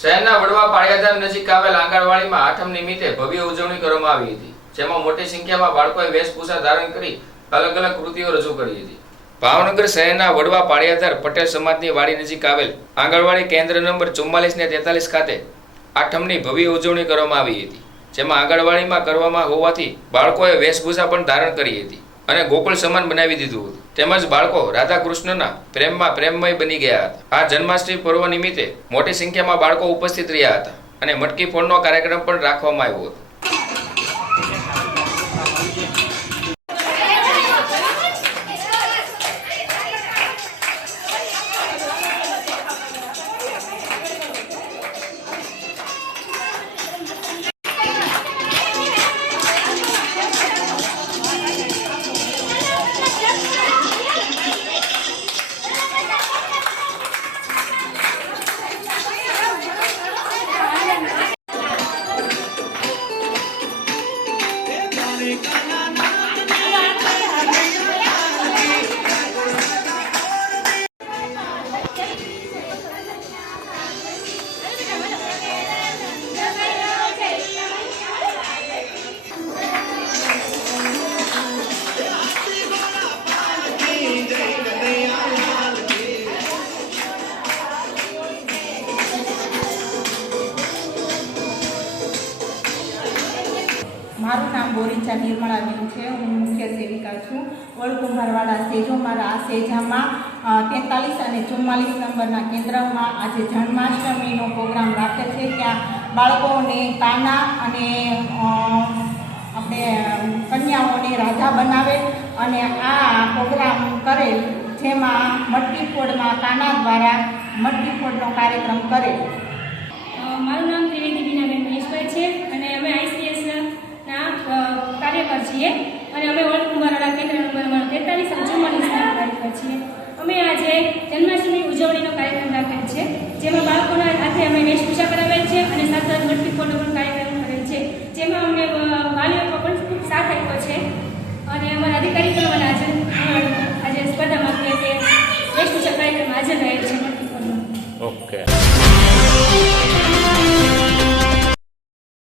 શહેરના વડવા પાળિયાધામ નજીક આવેલ આંગણવાડીમાં આઠમ નિમિત્તે ભવ્ય ઉજવણી કરવામાં આવી હતી, જેમાં મોટી સંખ્યામાં બાળકોએ વેશભૂષા ધારણ કરી અલગ અલગ કૃતિઓ રજૂ કરી હતી. ભાવનગર શહેરના વડવા પાળિયાધાર પટેલ સમાજની વાડી નજીક આવેલ આંગણવાડી કેન્દ્ર નંબર ચુમ્માલીસ ને તેતાલીસ ખાતે આઠમની ભવ્ય ઉજવણી કરવામાં આવી હતી, જેમાં આંગણવાડીમાં કરવામાં હોવાથી બાળકોએ વેશભૂષા પણ ધારણ કરી હતી. અને ગોકુળ સમાન બનાવી દીધું તેમજ બાળકો રાધા કૃષ્ણના પ્રેમમાં પ્રેમમય બની ગયા હતા. આ જન્માષ્ટમી પર્વ નિમિત્તે મોટી સંખ્યામાં બાળકો ઉપસ્થિત રહ્યા હતા અને મટકી ફોડનો કાર્યક્રમ પણ રાખવામાં આવ્યો હતો. મારું નામ બોરીચા નિર્મળાબેન છે. હું મુખ્ય સેવિકા છું. ઓળકુંભારવાડા સેજો મારા આ સેજામાં તેતાલીસ અને ચુમ્માલીસ નંબરના કેન્દ્રમાં આજે જન્માષ્ટમીનો પ્રોગ્રામ રાખે છે. ત્યાં બાળકોને કાના અને આપણે, કન્યાઓને રાજા બનાવે અને આ પ્રોગ્રામ કરે જેમાં મટકી ફોડમાં કાના દ્વારા મટકી કાર્યક્રમ કરે. છીએ. અને અમે ઓલ કુમારવાડા કેન્દ્ર નંબર અમારો તેતાલીસ અને ચુમ્માલીસ રાખીએ છીએ. અમે આજે જન્માષ્ટમી ઉજવણીનો કાર્યક્રમ રાખેલ છે, જેમાં બાળકોના હાથે અમે વેશભૂષા કરાવેલ છે અને સાથે ગણપતિ ફોટો પણ કાર્યક્રમ કરેલ છે. જેમાં અમને વાલીઓ પણ ખૂબ સાથ આપ્યો છે. અને અમારા અધિકારી પણ આજે આજે સ્પર્ધામાં કે વેશભૂષા કાર્યક્રમ હાજર રહેલ છે ઓકે.